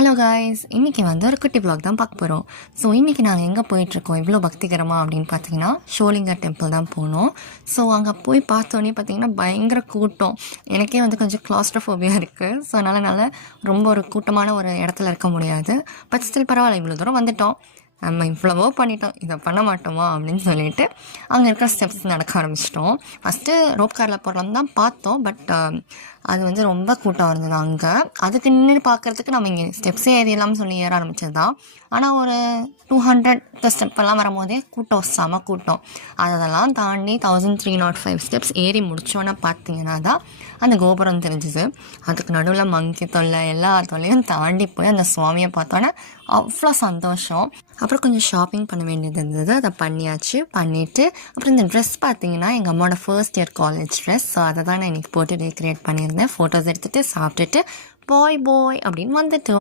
Hello guys, இன்றைக்கி வந்து ஒரு குட்டி vlog தான் பார்க்க போகிறோம். ஸோ இன்றைக்கி நாங்கள் எங்கே போயிட்டுருக்கோம் இவ்வளோ பக்திகரமாக அப்படின்னு பார்த்தீங்கன்னா ஷோலிங்கர் டெம்பிள் தான் போனோம். ஸோ அங்கே போய் பார்த்தோன்னே பார்த்தீங்கன்னா பயங்கர கூட்டம். எனக்கே வந்து கொஞ்சம் கிளாஸ்ட்ரோஃபோபியா இருக்குது. ஸோ அதனால் ரொம்ப ஒரு கூட்டமான ஒரு இடத்துல இருக்க முடியாது. பட் ஸ்டில் பரவாயில்ல, இவ்வளோ தூரம் வந்துட்டோம், நம்ம இவ்வளவோ பண்ணிட்டோம், இதை பண்ண மாட்டோமா அப்படின்னு சொல்லிட்டு அங்கே இருக்கிற ஸ்டெப்ஸ் நடக்க ஆரம்பிச்சிட்டோம். ஃபஸ்ட்டு ரோப் காரில் போடலாம் தான் பார்த்தோம். பட் அது வந்து ரொம்ப கூட்டம் இருந்தது அங்கே. அதுக்கு நின்று பார்க்குறதுக்கு நம்ம இங்கே ஸ்டெப்ஸே ஏறிடலாம்னு சொல்லி ஏற ஆரம்பிச்சது தான். ஆனால் ஒரு 200 ஸ்டெப்பெல்லாம் வரும்போதே கூட்டம் செம கூட்டம். அதெல்லாம் தாண்டி 1305 ஸ்டெப்ஸ் ஏறி முடித்தோன்னே பார்த்தீங்கன்னா தான் அந்த கோபுரம் தெரிஞ்சுது. அதுக்கு நடுவில் மங்கி தொல்லை எல்லா தொல்லையும் தாண்டி போய் அந்த சுவாமியை பார்த்தோன்னே அவ்வளோ சந்தோஷம். அப்புறம் கொஞ்சம் ஷாப்பிங் பண்ண வேண்டியது இருந்தது, அதை பண்ணிவிட்டு அப்புறம் இந்த ட்ரெஸ் பார்த்தீங்கன்னா எங்கள் அம்மாவோட first year college dress. So அதை தான் நான் இன்றைக்கி போட்டு டெக்கரேட் பண்ணியிருந்தேன். ஃபோட்டோஸ் எடுத்துகிட்டு சாப்பிட்டுட்டு பாய் அப்படின்னு வந்துட்டோம்.